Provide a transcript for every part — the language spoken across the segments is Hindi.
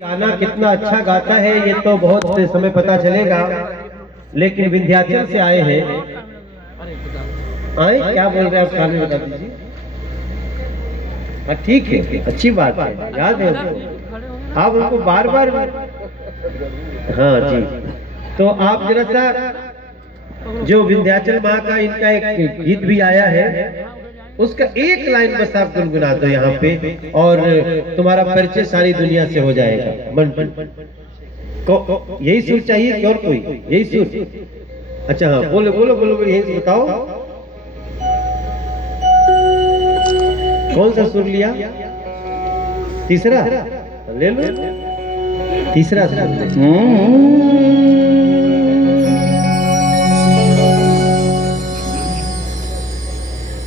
गाना कितना अच्छा गाता है ये तो बहुत समय पता चलेगा, लेकिन विंध्याचल से आए हैं। आए क्या बोल रहे हैं आप, कान में बता दीजिए। हाँ ठीक है, अच्छी बात है, याद है उसको, आप उनको बार बार। हाँ जी, तो आप जरा सा जो विंध्याचल माँ का इनका एक गीत भी आया है, उसका एक लाइन बस आप गुनगुना दो यहाँ पे, और तुम्हारा परिचय सारी दुनिया से हो जाएगा। मन को यही सुर चाहिए कि और कोई? यही सुर? अच्छा हाँ, बोलो बोलो बोलो, यही बताओ कौन सा सुर लिया? तीसरा ले लो, तीसरा सुर।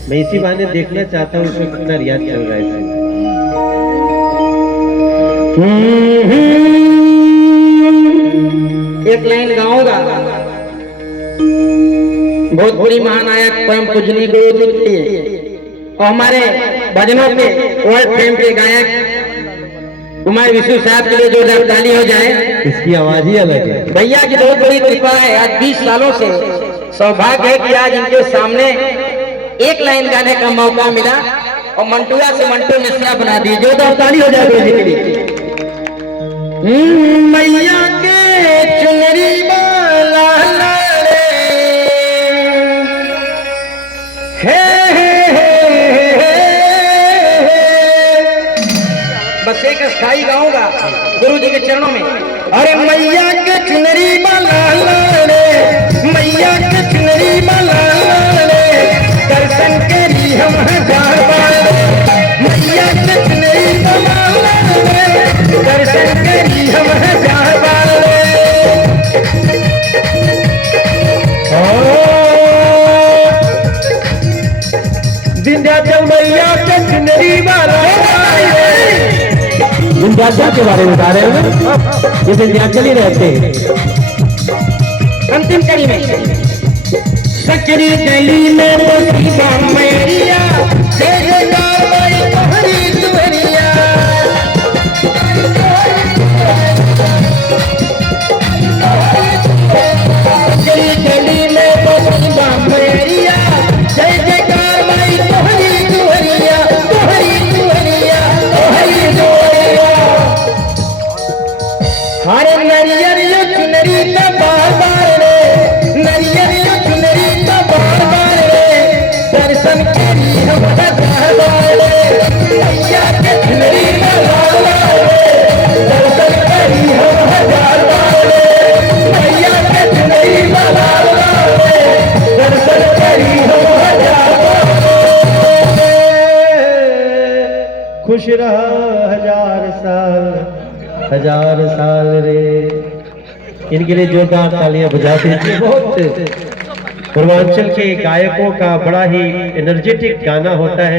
मैं इसी बहाने देखना चाहता हूँ उसमें कितना रियाज चल रहा है। एक लाइन गाऊंगा। बहुत बड़ी महानायक परम पूजनीय गुरु जी के लिए और हमारे भजनों के वर्ल्ड फेम के गायक कुमार विशु साहब के लिए जोरदार ताली हो जाए। इसकी आवाज ही अलग है। भैया की बहुत बड़ी कृपा है, आज 20 सालों से सौभाग्य है कि आज इनके सामने एक लाइन गाने का मौका मिला और मंटुआ से मंटू मिश्रा बना दिए। जोरदार ताली हो जाए गुरु जी के लिए। मैया के चुनरी वाला लाड़े, बस एक स्थाई गाऊंगा गुरु जी के चरणों में। अरे मैया के चुनरी वाला लाड़े, मैया के चुनरी वाला लाड़े, दर्शन के लिए हम हजार बार। मैया के चुनरी वाला लाड़े, दर्शन के लिए हम हजार बार। विंध्याचल मैया के चुनरी वाला। विंध्याचल के बारे में बता रहे हो, ये विंध्याचल ही रहते हैं। अंतिम कड़ी में सकरी गली में बसीबा मैया, जय जयकार माई तोहरी दुहरिया। सकरी गली में बसीबा मैया, जय जयकार माई तोहरी दुहरिया, तोहरी दुहरिया, तोहरी दुहरिया। हरे नरियर यो चुनरी का बार बार रे, नरियर यो चुनरी का बार बार रे, दर्शन के लिए हम हजार बार रे। मैया के चुनरी का लाल लाल रे, दर्शन के लिए हम हजार बार रे। मैया के चुनरी का लाल लाल रे, दर्शन के लिए हम हजार बार रे। खुश रहा हजार साल, हजार साल रे। इनके लिए जोरदार तालियां बजा दीजिए। बहुत पूर्वांचल के गायकों का बड़ा ही एनर्जेटिक गाना होता है।